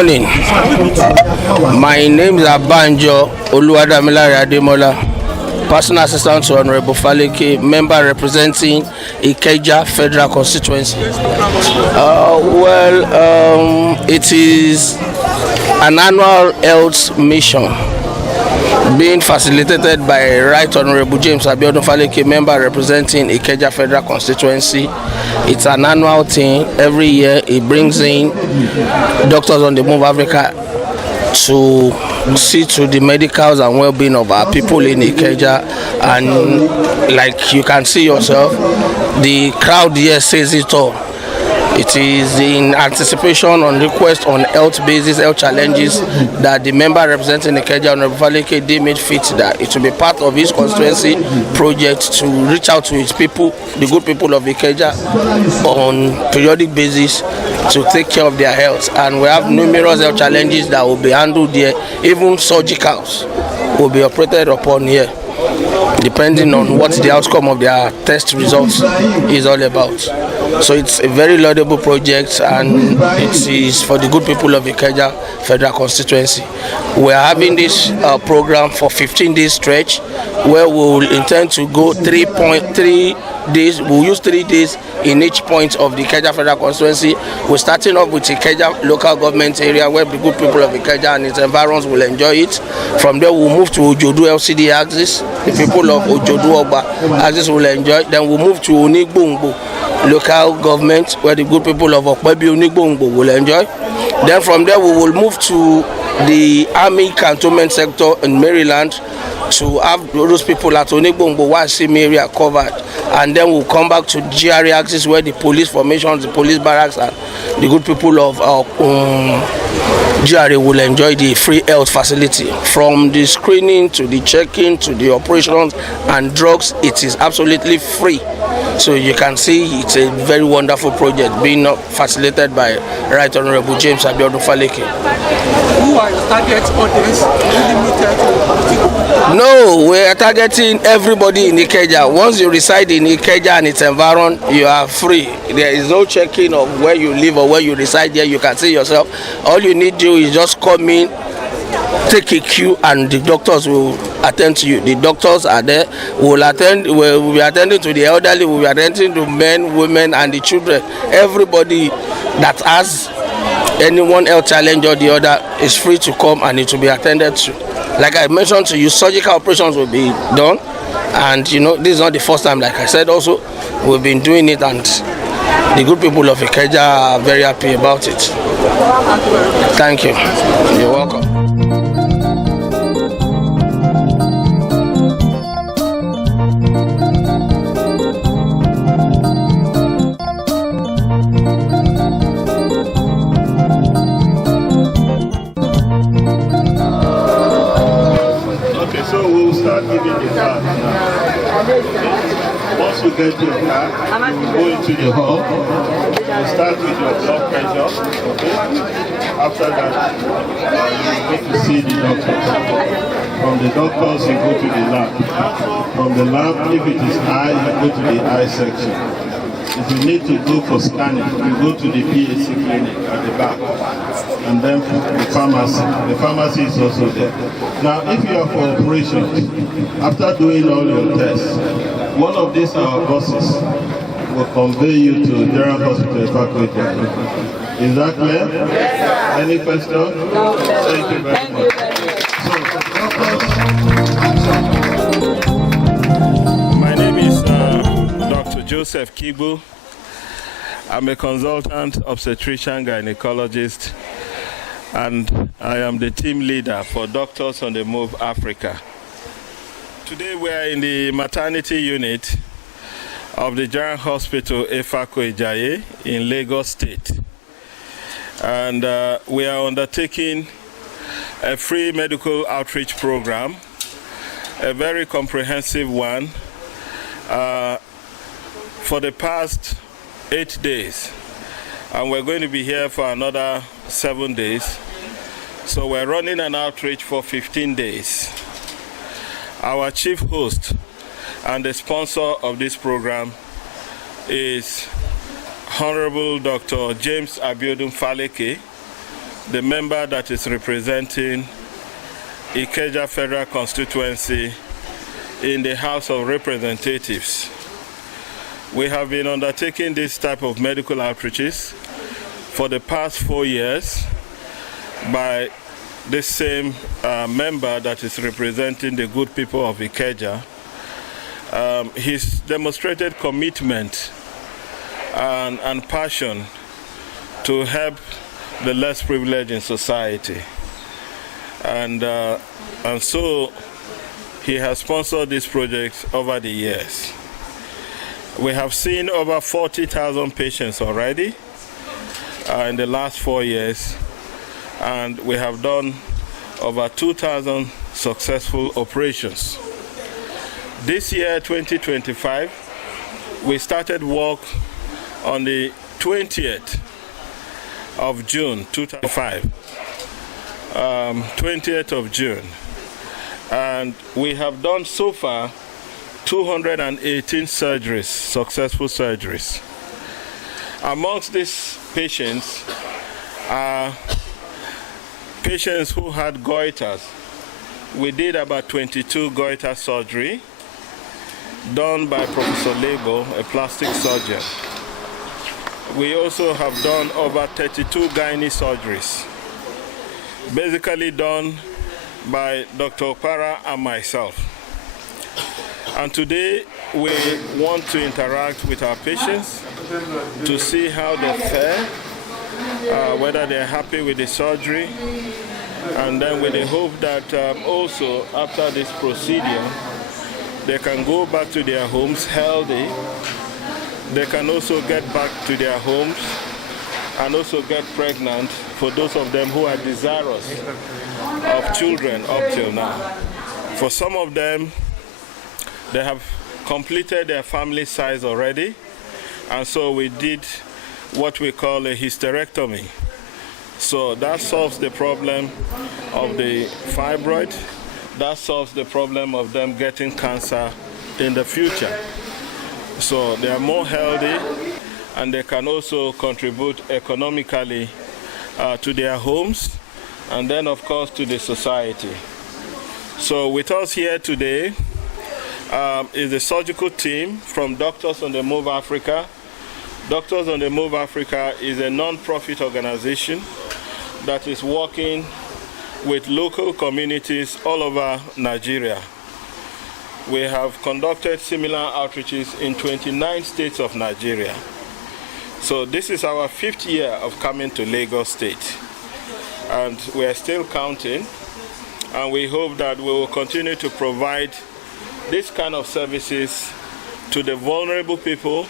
morning. My name is Abanjo Oluwadamilare Ademola, personal assistant to Honorable Faleke, member representing Ikeja Federal Constituency. It is an annual health mission being facilitated by Right Honorable James Abiodun Faleke, member representing Ikeja Federal Constituency. It's an annual thing. Every year it brings in Doctors on the Move Africa to see to the medicals and well-being of our people in Ikeja. And like you can see yourself, the crowd here says it all. It is in anticipation on request on health basis, health challenges that the member representing Ikeja, Honorable Faleke, deemed it fit that it will be part of his constituency project to reach out to his people, the good people of Ikeja, on periodic basis to take care of their health. And we have numerous health challenges that will be handled here. Even surgicals will be operated upon here, depending on what the outcome of their test results is all about. So it's a very laudable project, and it is for the good people of Ikeja Federal Constituency. We are having this program for 15 days stretch, where we will intend to go 3.3 days. We'll use 3 days in each point of the Ikeja Federal Constituency. We're starting off with Ikeja local government area, where the good people of Ikeja and its environs will enjoy it. From there, we'll move to Ojodu LCD axis. The people of Ojodu Ogba axis will enjoy. Then we'll move to Onigbongbo local government, where the good people of Okpebi Onigbongbo will enjoy. Then from there, we will move to the Army Cantonment sector in Maryland to have those people at Onigbongbo, Wasim area covered. And then we'll come back to GRA axis, where the police formations, the police barracks, and the good people of GRA will enjoy the free health facility. From the screening to the checking to the operations and drugs, it is absolutely free. So you can see it's a very wonderful project being facilitated by Right Honorable James Abiodun Faleke. Who are your target audience? No, we are targeting everybody in Ikeja. Once you reside in Ikeja and its environment, you are free. There is no checking of where you live or where you reside there. You can see yourself. All you need to do is just come in, take a queue, and the doctors will attend to you. The doctors are there. We'll be attending to the elderly, we'll be attending to men, women, and the children. Everybody that has anyone health challenge or the other is free to come, and it will be attended to. Like I mentioned to you, surgical operations will be done, and you know, this is not the first time. Like I said, also we've been doing it, and the good people of Ikeja are very happy about it. Thank you. You're welcome. Once you get to your car, you go into the hall. You start with your blood pressure. Okay? After that, you go to see the doctors. From the doctors, you go to the lab. From the lab, if it is eye, you go to the eye section. If you need to go for scanning, you go to the PAC clinic at the back. And then the pharmacy. The pharmacy is also there. Now, if you are for operation, after doing all your tests, one of these our buses will convey you to General Hospital Faleke. Is that clear? Yes, sir. Any questions? No. Thank you very much. My name is Dr. Joseph Kibu. I'm a consultant obstetrician gynecologist, and I am the team leader for Doctors on the Move Africa. Today we are in the maternity unit of the General Hospital Efako in Lagos State. And we are undertaking a free medical outreach program, a very comprehensive one, for the past 8 days. And we're going to be here for another 7 days. So we're running an outreach for 15 days. Our chief host and the sponsor of this program is Honorable Dr. James Abiodun Faleke, the member that is representing Ikeja Federal Constituency in the House of Representatives. We have been undertaking this type of medical outreaches for the past 4 years by this same member that is representing the good people of Ikeja. He's demonstrated commitment and passion to help the less privileged in society. And so he has sponsored this project over the years. We have seen over 40,000 patients already in the last 4 years, and we have done over 2,000 successful operations. This year, 2025, we started work on the 20th of June 2005, 20th of June, and we have done so far 218 surgeries, successful surgeries. Amongst these patients are patients who had goiters. We did about 22 goiter surgery done by Professor Lebo, a plastic surgeon. We also have done over 32 gynae surgeries, basically done by Dr. Okpara and myself. And today we want to interact with our patients to see how they fare, whether they're happy with the surgery, and then with the hope that also after this procedure they can go back to their homes healthy. They can also get back to their homes and also get pregnant for those of them who are desirous of children up till now. For some of them, they have completed their family size already, and so we did what we call a hysterectomy. So that solves the problem of the fibroid, that solves the problem of them getting cancer in the future. So they are more healthy, and they can also contribute economically to their homes, and then of course to the society. So with us here today is the surgical team from Doctors on the Move Africa. Doctors on the Move Africa is a non-profit organization that is working with local communities all over Nigeria. We have conducted similar outreaches in 29 states of Nigeria. So this is our 5th year of coming to Lagos State, and we are still counting, and we hope that we will continue to provide this kind of services to the vulnerable people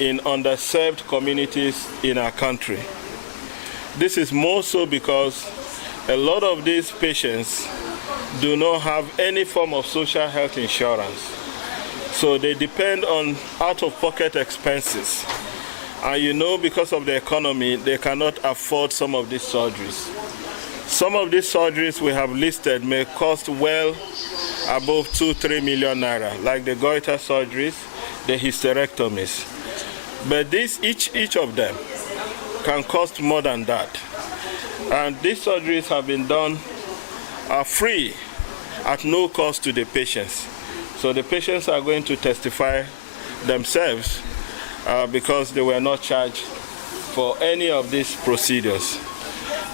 in underserved communities in our country. This is more so because a lot of these patients do not have any form of social health insurance. So they depend on out-of-pocket expenses. And you know, because of the economy, they cannot afford some of these surgeries. Some of these surgeries we have listed may cost well above 2-3 million naira, like the goiter surgeries, the hysterectomies. But each of them can cost more than that. And these surgeries have been done free, at no cost to the patients. So the patients are going to testify themselves because they were not charged for any of these procedures.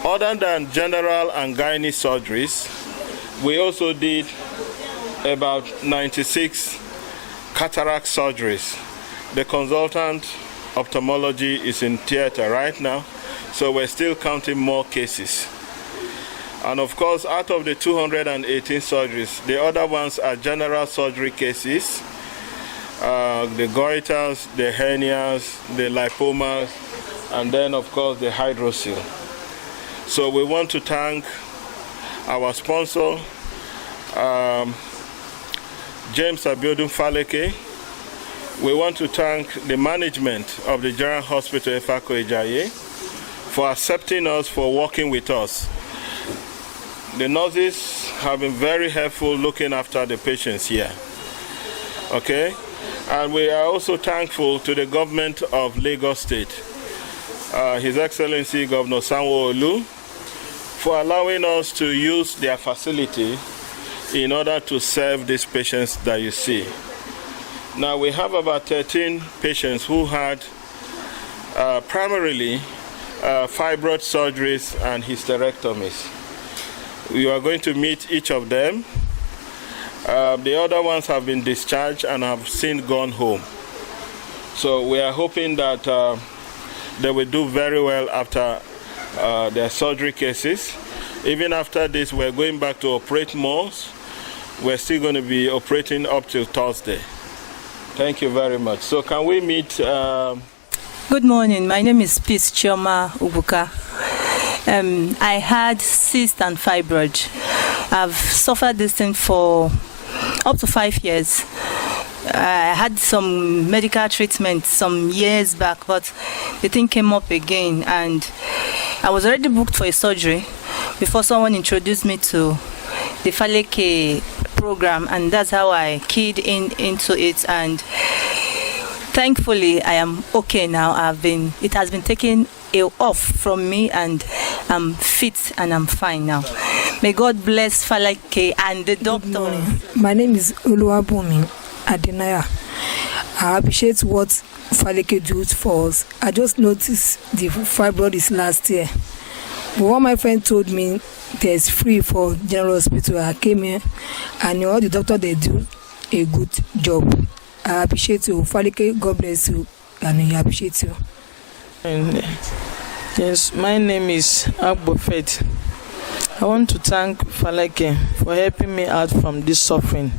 Other than general and gynae surgeries, we also did about 96 cataract surgeries. The consultant ophthalmology is in theater right now, so we're still counting more cases. And of course, out of the 218 surgeries, the other ones are general surgery cases, the goiters, the hernias, the lipomas, and then of course the hydrocele. So we want to thank our sponsor, James Abiodun Faleke. We want to thank the management of the General Hospital Efako Ejaye for accepting us, for working with us. The nurses have been very helpful looking after the patients here. Okay? And we are also thankful to the government of Lagos State, His Excellency Governor Sanwo-Olu, for allowing us to use their facility in order to serve these patients that you see. Now we have about 13 patients who had primarily fibroid surgeries and hysterectomies. We are going to meet each of them. The other ones have been discharged and have since gone home. So we are hoping that they will do very well after their surgery cases. Even after this, we're going back to operate more. We're still going to be operating up till Thursday. Thank you very much. So can we meet? Good morning. My name is Peace Chioma Ubuka. I had cyst and fibroid. I've suffered this thing for up to 5 years. I had some medical treatment some years back, but the thing came up again, and I was already booked for a surgery before someone introduced me to the Faleke program, and that's how I keyed into it. And thankfully, I am okay now. It has been taken off from me, and I'm fit and I'm fine now. May God bless Faleke and the doctor. Good morning. My name is Oluwabumi Adenaya. I appreciate what Faleke does for us. I just noticed the fibroid is last year. But what my friend told me, there's free for General Hospital. I came here and all the doctor, they do a good job. I appreciate you. Faleke, God bless you, and I appreciate you. And yes, my name is Abiodun. I want to thank Faleke for helping me out from this suffering.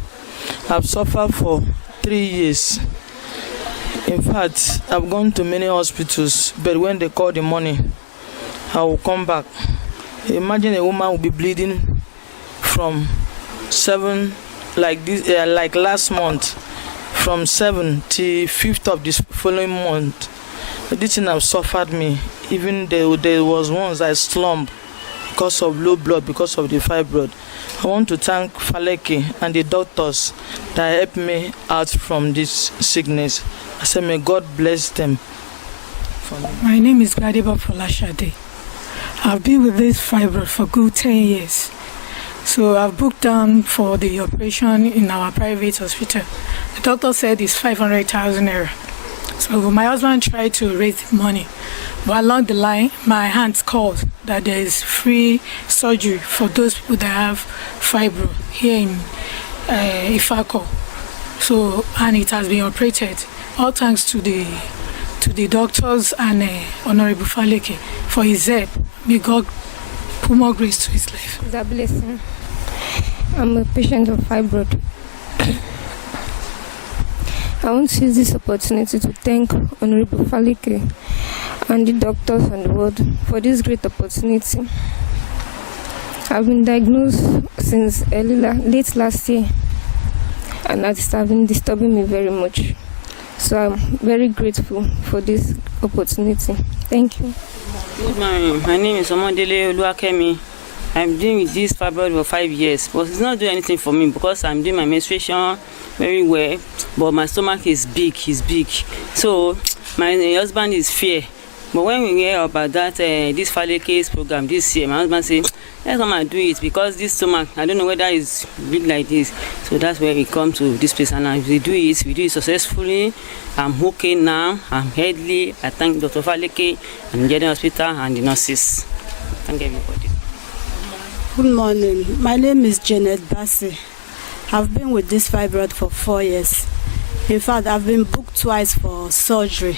I've suffered for 3 years. In fact, I've gone to many hospitals, but when they call the money, I will come back. Imagine a woman will be bleeding from 7, like this, like last month, from 7 to 5th of this following month. This thing have suffered me. Even there was once I slumped because of low blood, because of the fibroid. I want to thank Faleke and the doctors that helped me out from this sickness. I say, may God bless them. My name is Gbadebo Folashade. I've been with this fibroid for good 10 years. So I've booked down for the operation in our private hospital. The doctor said it's 500,000 naira. So my husband tried to raise the money. But along the line, my hands called that there is free surgery for those people that have fibro here in Ifako. So, and it has been operated. All thanks to the doctors and Honorable Faleke for his help. May God put more grace to his life. It's a blessing. I'm a patient of fibroid. I want to use this opportunity to thank Honorable Faleke and the doctors on the ward for this great opportunity. I've been diagnosed since late last year, and that has been disturbing me very much. So I'm very grateful for this opportunity. Thank you. Good morning. My name is Omodele Oluwakemi. I'm doing with this fibroid for 5 years, but it's not doing anything for me because I'm doing my menstruation very well, but my stomach is big, So my husband is fair. But when we hear about that, this Faleke's program this year, my husband said, let's come and do it because this stomach, I don't know whether it's big like this. So that's where we come to this place, and we do it successfully. I'm okay now, I'm healthy. I thank Dr. Faleke and General Hospital and the nurses. Thank everybody. Good morning. My name is Janet Bassi. I've been with this fibroid for 4 years. In fact, I've been booked twice for surgery,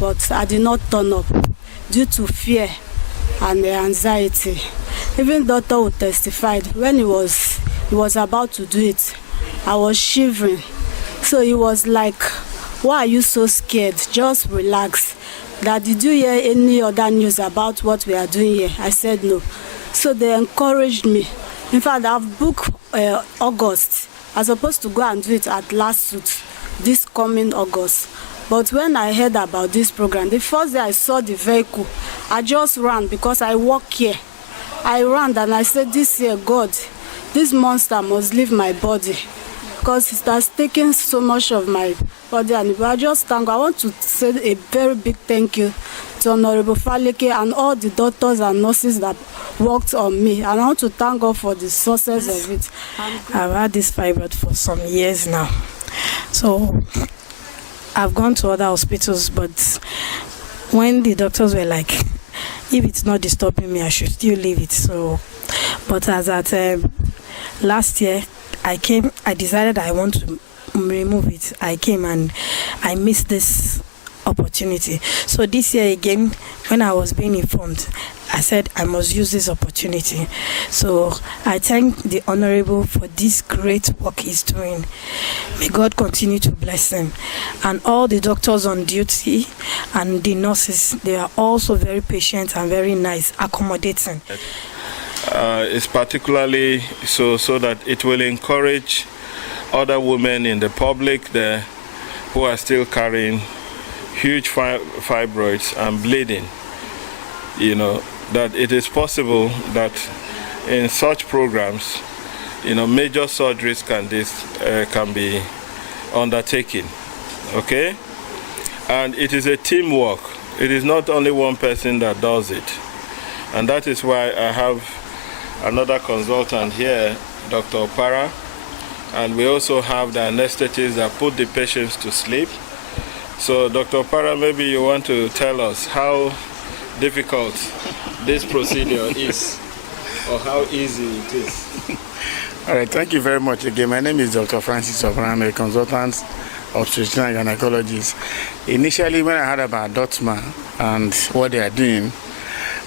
but I did not turn up due to fear and anxiety. Even doctor who testified when he was about to do it, I was shivering. So he was like, why are you so scared? Just relax. Did you hear any other news about what we are doing here? I said no. So they encouraged me. In fact, I've booked August. I was supposed to go and do it at last suit this coming August. But when I heard about this program, the first day I saw the vehicle, I just ran because I work here. I ran and I said, this year, God, this monster must leave my body because it has taken so much of my body. And I just thank God. I want to say a very big thank you to Honorable Faleke and all the doctors and nurses that worked on me. And I want to thank God for the success of it. I've had this fibroid for some years now. So I've gone to other hospitals, but when the doctors were like, if it's not disturbing me, I should still leave it. So, but as at last year, I decided I want to remove it. I came and I missed this opportunity. So this year again, when I was being informed, I said I must use this opportunity. So I thank the Honorable for this great work he's doing. May God continue to bless him. And all the doctors on duty and the nurses, they are also very patient and very nice, accommodating. It's particularly so that it will encourage other women in the public there who are still carrying huge fibroids and bleeding, that it is possible that in such programs, major surgeries can be undertaken, okay? And it is a teamwork. It is not only one person that does it. And that is why I have another consultant here, Dr. Opara, and we also have the anesthetists that put the patients to sleep. So, Dr. Opara, maybe you want to tell us how difficult this procedure is, or how easy it is. All right, thank you very much again. My name is Dr. Francis Opara. I'm a consultant obstetrician and gynecologist. Initially, when I heard about DOTMA and what they are doing,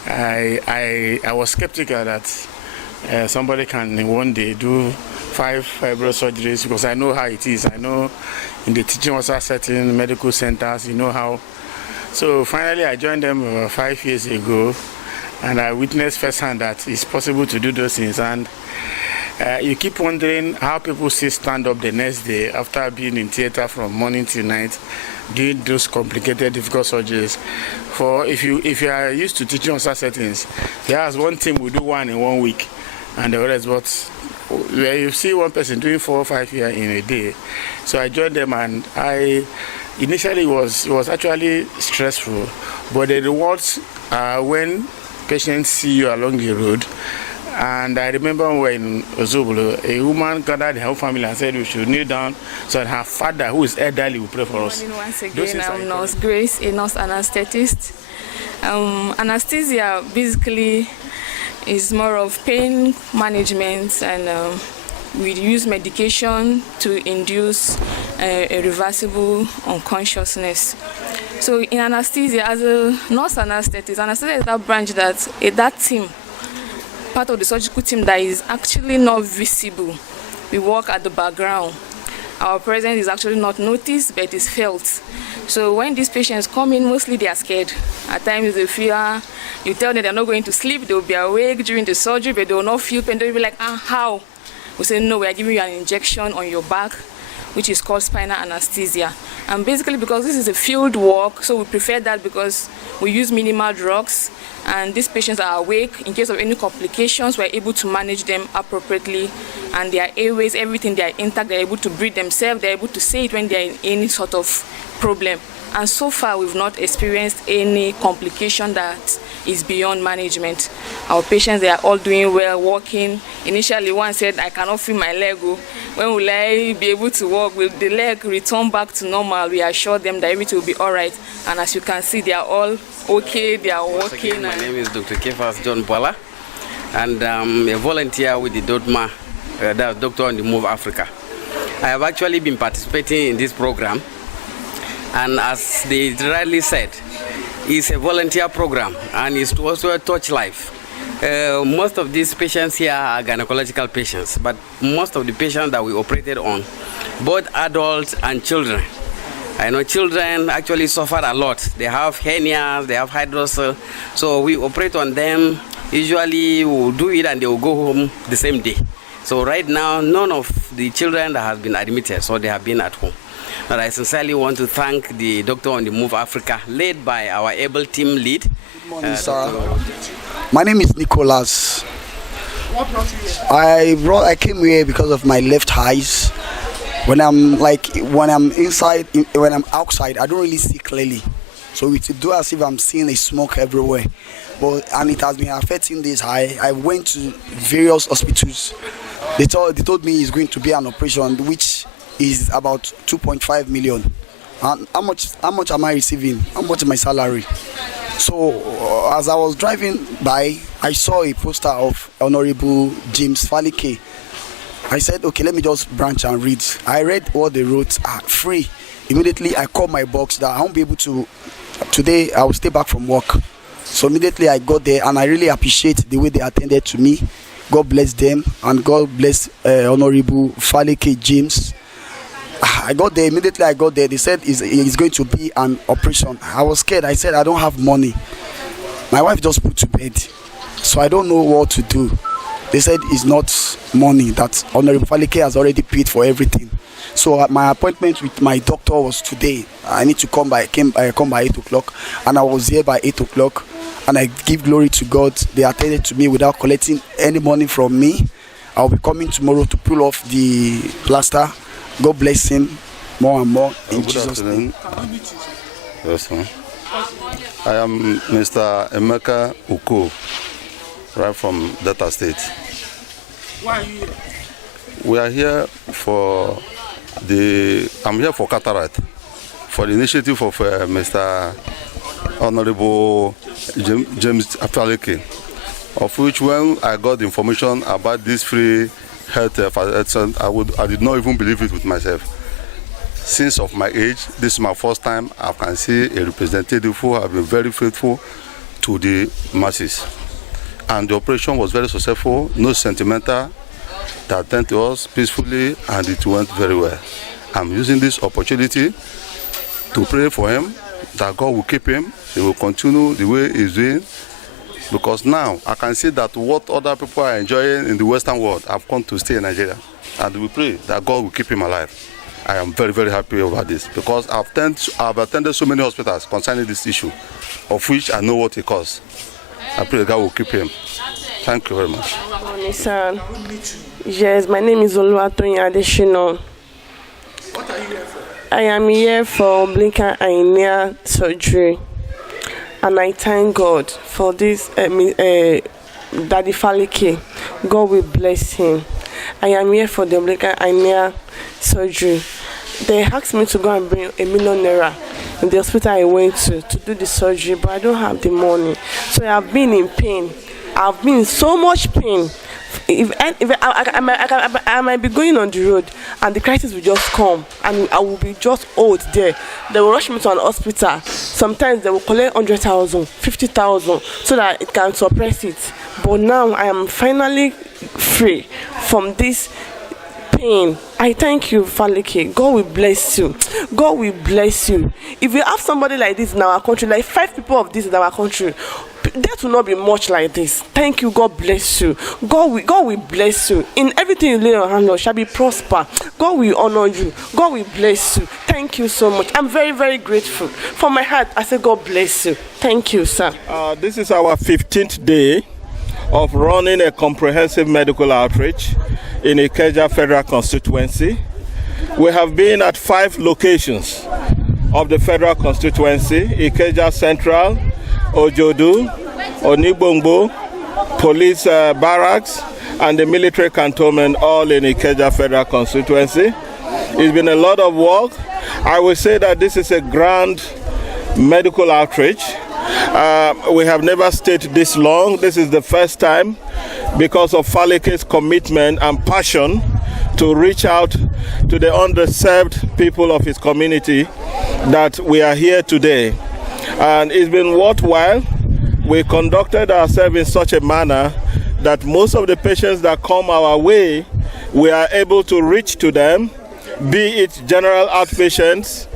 I was skeptical that somebody can in one day do 5 fibroid surgeries, because I know how it is. I know in the teaching hospital setting, medical centers, how. So finally I joined them about 5 years ago, and I witnessed firsthand that it's possible to do those things. And you keep wondering how people still stand up the next day after being in theater from morning till night, doing those complicated, difficult surgeries. For if you are used to teaching hospital settings, there's one team will do one in 1 week, and the rest, but where you see one person doing 4 or 5 years in a day. So I joined them, and initially it was actually stressful, but the rewards are when patients see you along the road. And I remember when Ozobolo, a woman gathered her whole family and said we should kneel down so that her father, who is elderly, will pray for us. Once again, I'm Nurse Grace, a nurse anesthetist. Anesthesia basically is more of pain management, and we use medication to induce a reversible unconsciousness. So in anesthesia, as a nurse anesthetist, anesthesia is that branch that team, part of the surgical team that is actually not visible. We work at the background. Our presence is actually not noticed, but is felt. So when these patients come in, mostly they are scared. At times they fear. You tell them they're not going to sleep, they will be awake during the surgery, but they will not feel pain. They'll be like, how? We say, no, we are giving you an injection on your back, which is called spinal anesthesia. And basically because this is a field work, so we prefer that because we use minimal drugs, and these patients are awake. In case of any complications, we're able to manage them appropriately, and their airways, everything, they are intact, they're able to breathe themselves, they're able to say it when they're in any sort of problem. And so far, we've not experienced any complication that is beyond management. Our patients, they are all doing well, walking. Initially, one said, I cannot feel my leg. When will I be able to walk? Will the leg return back to normal? We assure them that everything will be all right. And as you can see, they are all okay, they are walking. Again, my name is Dr. Kefas John Bola, and I'm a volunteer with the DOTMA, that's Doctor on the Move Africa. I have actually been participating in this program, and as they rightly said, it's a volunteer program, and it's also a touch life. Most of these patients here are gynecological patients, but most of the patients that we operated on, both adults and children. I know children actually suffer a lot. They have hernias, they have hydrocele, so we operate on them. Usually we'll do it and they will go home the same day. So right now, none of the children that have been admitted, so they have been at home. But I sincerely want to thank the Doctor on the Move Africa, led by our able team lead. Good morning, sir. My name is Nicholas. What brought you here? I came here because of my left eyes. When I'm outside, I don't really see clearly. So it do as if I'm seeing a smoke everywhere. And it has been affecting this. I went to various hospitals. They told me it's going to be an operation which is about 2.5 million. And how much am I receiving? How much is my salary? So as I was driving by, I saw a poster of Honorable James Faleke. I said, okay, let me just branch and read. I read what they wrote, free. Immediately I called my boss that I won't be able to, today I will stay back from work. So immediately I got there, and I really appreciate the way they attended to me. God bless them, and God bless Honorable Faleke James. I got there, immediately I got there, they said it's going to be an operation. I was scared. I said I don't have money. My wife just put to bed, so I don't know what to do. They said it's not money, that Honorable Faleke has already paid for everything. So my appointment with my doctor was today. I need to come by 8 o'clock, and I was here by 8 o'clock, and I give glory to God. They attended to me without collecting any money from me. I'll be coming tomorrow to pull off the plaster. God bless him more and more in Jesus' name. Yes, sir. I am Mr. Emeka Uko, right from Delta State. Why are you here? We are here for I'm here for cataract, for the initiative of Mr. Honorable James Faleke, of which when I got the information about this free health I did not even believe it with myself. Since of my age, this is my first time I can see a representative who have been very faithful to the masses. And the operation was very successful, no sentimental. They attended to us peacefully, and it went very well. I'm using this opportunity to pray for him, that God will keep him, he will continue the way he's doing, because now I can see that what other people are enjoying in the Western world have come to stay in Nigeria. And we pray that God will keep him alive. I am very, very happy about this, because I've attended so many hospitals concerning this issue, of which I know what it costs. I pray God will keep him. Thank you very much. Good morning, sir. Yes, my name is Oluwatoyin Adeshina. What are you here for? I am here for umbilical hernia surgery, and I thank God for this Daddy Faleke. God will bless him. I am here for the umbilical hernia surgery. They asked me to go and bring ₦1 million in the hospital I went to do the surgery, but I don't have the money. So I have been in pain. I've been in so much pain. If I might be going on the road, and the crisis will just come, and I will be just old there. They will rush me to an hospital. Sometimes they will collect 100,000, 50,000, so that it can suppress it. But now I am finally free from this pain. I thank you, Faleke. God will bless you. God will bless you. If you have somebody like this in our country, like 5 people of this in our country, that will not be much like this. Thank you. God bless you. God will bless you. In everything you lay your hand on shall be prosper. God will honor you. God will bless you. Thank you so much. I'm very, very grateful. From my heart, I say God bless you. Thank you, sir. This is our 15th day of running a comprehensive medical outreach in Ikeja Federal Constituency. We have been at 5 locations of the Federal Constituency: Ikeja Central, Ojodu, Onigbongbo, Police Barracks, and the military cantonment, all in Ikeja Federal Constituency. It's been a lot of work. I will say that this is a grand medical outreach. We have never stayed this long. This is the first time, because of Faleke's commitment and passion to reach out to the underserved people of his community, that we are here today. And it's been worthwhile. We conducted ourselves in such a manner that most of the patients that come our way, we are able to reach to them, be it general outpatients,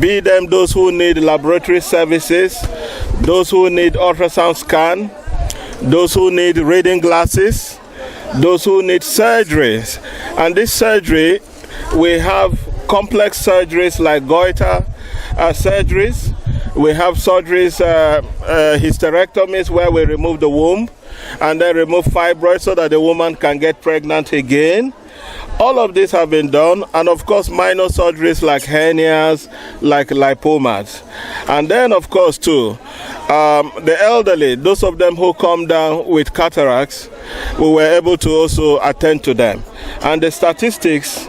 be them those who need laboratory services, those who need ultrasound scan, those who need reading glasses, those who need surgeries. And this surgery, we have complex surgeries like goiter surgeries. We have surgeries, hysterectomies, where we remove the womb and then remove fibroids so that the woman can get pregnant again. All of this have been done, and of course minor surgeries like hernias, like lipomas. And then of course too, the elderly, those of them who come down with cataracts, we were able to also attend to them. And the statistics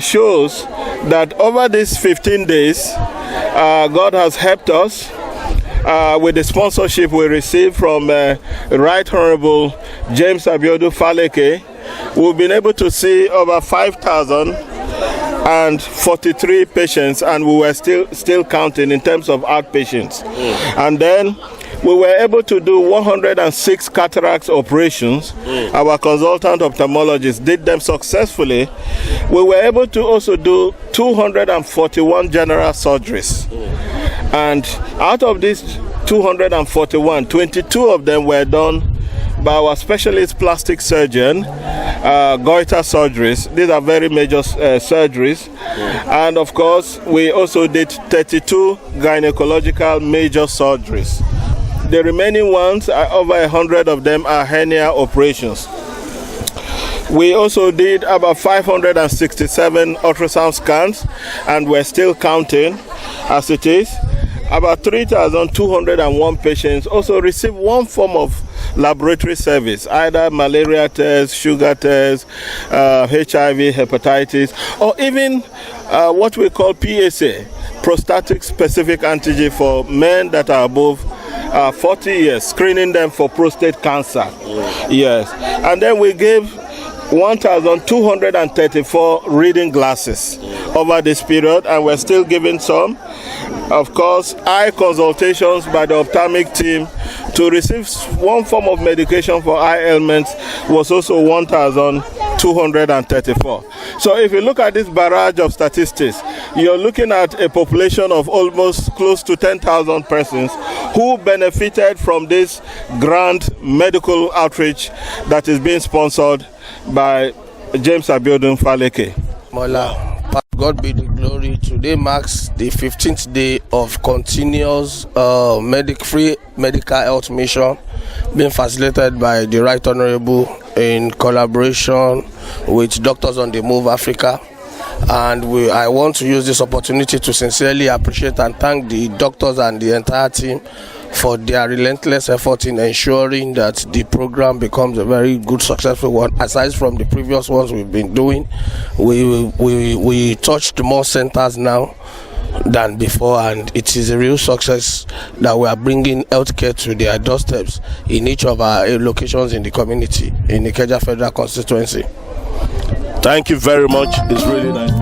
shows that over these 15 days, God has helped us with the sponsorship we received from Right Honorable James Abiodun Faleke. We've been able to see over 5,043 patients, and we were still counting in terms of outpatients. And then we were able to do 106 cataracts operations. Our consultant ophthalmologist did them successfully. We were able to also do 241 general surgeries. And out of these 241, 22 of them were done by our specialist plastic surgeon, goiter surgeries. These are very major surgeries. And of course, we also did 32 gynecological major surgeries. The remaining ones, over 100 of them, are hernia operations. We also did about 567 ultrasound scans, and we're still counting as it is. About 3,201 patients also received one form of laboratory service, either malaria test, sugar test, HIV, hepatitis, or even what we call PSA, prostatic specific antigen for men that are above 40 years, screening them for prostate cancer. Yes. And then we gave 1,234 reading glasses over this period, and we're still giving some. Of course, eye consultations by the ophthalmic team to receive one form of medication for eye ailments was also 1,234. So if you look at this barrage of statistics, you're looking at a population of almost close to 10,000 persons who benefited from this grand medical outreach that is being sponsored by James Abiodun Faleke. Mola, God be the glory. Today marks the 15th day of continuous free medical health mission being facilitated by the Right Honorable in collaboration with Doctors on the Move Africa. And I want to use this opportunity to sincerely appreciate and thank the doctors and the entire team for their relentless effort in ensuring that the program becomes a very good, successful one. Aside from the previous ones we've been doing, we touched more centers now than before, and it is a real success that we are bringing healthcare to their doorsteps in each of our locations in the community in the Ikeja Federal Constituency. Thank you very much. It's really nice.